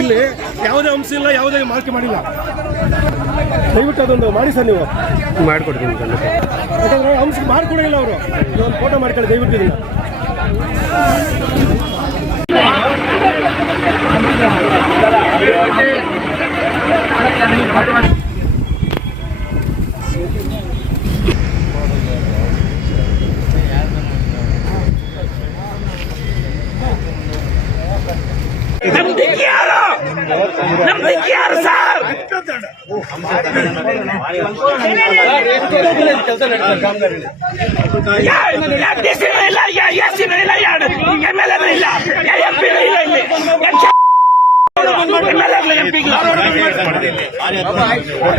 ಇಲ್ಲಿ ಯಾವುದೇ ಅಂಶ ಇಲ್ಲ ಯಾವುದೇ ಮಾರ್ಕೆ ಮಾಡಿಲ್ಲ. ದಯವಿಟ್ಟು ಅದೊಂದು ಮಾಡಿ ಸರ್ ನೀವು. ಮಾಡಿಕೊಡ್ತೀನಿ ಯಾಕಂದ್ರೆ ಅಂಶ ಮಾಡ್ಕೊಡೇ ಇಲ್ಲ ಅವರು. ಒಂದು ಫೋಟೋ ಮಾಡ್ಕೊಳ್ಳಿ ದಯವಿಟ್ಟು ಇದನ್ನ. ಯಾರು? ನಮ್ದಿಕ್ಕೆ ಯಾರು ಸರ್ ಡಿಸಿ ಇಲ್ಲ ಎಸ್ ಇಲ್ಲ ಯಾರು ಎಂ ಎಲ್ ಇಲ್ಲ ಎಂ ಪಿ ಇಲ್ಲ ಇಲ್ಲಿ ಎಂ ಎಲ್ ಎಂ ಪಿ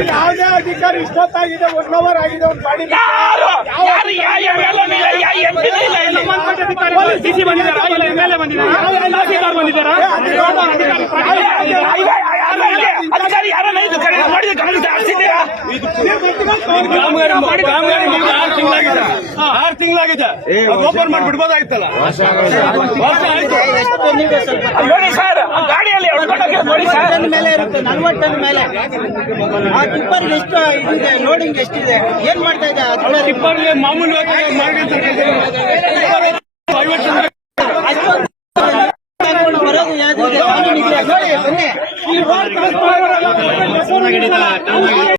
ಯಾವುದೇ ಅಧಿಕಾರಿ ಇಷ್ಟೊತ್ತಾಗಿದೆ ಒನ್ ಅವರ್ ಆಗಿದೆ ಒಂದು ಗಾಡಿ ಯಾರು ಯಾರು ಯಾವ ಎಂ ಎಲ್ ಇಲ್ಲ ಯಾವ ಎಂ ಪಿ ಇಲ್ಲ ಡಿಸಿ ಬಂದಿದ್ದಾರಾ ಇಲ್ಲ ಎಂ ಎಲ್ ಎ ಬಂದಿದ್ದಾರಾ ಬಂದಿದ್ದಾರಾ ಅಧಿಕಾರಿ ಯಾರನ್ನ ಇದು ಕಡೆ ಮಾಡಿದ ಗಮನಿಸಿ ಹರಿಸಿದ್ದೀರಾ ಆರು ತಿಂಗಳಾಗಿದೆ ಓಪನ್ ಮಾಡಿ ಬಿಡ್ಬೋದಾಗಿತ್ತಲ್ಲ ವರ್ಷ ಆಯ್ತು ನೋಡಿ ಸರ್ ಗಾಡಿಯಲ್ಲಿ ನೋಡಿ ಸರ್ ಮೇಲೆ ಇರುತ್ತೆ ನಲ್ವತ್ತು ಟನ್ ಮೇಲೆ ಆ ಟಿಪ್ಪರ್ ಎಷ್ಟು ಇದೆ ಲೋಡಿಂಗ್ ಎಷ್ಟಿದೆ ಏನ್ ಮಾಡ್ತಾ ಇದೆ ಟಿಪ್ಪರ್ಗೆ ಮಾಮೂಲಿ ಮಾಡಿ ಯಾವ್ದಿದೆ? ಕಾನೂನಿಗೆ ನೋಡಿ, ಬನ್ನಿ.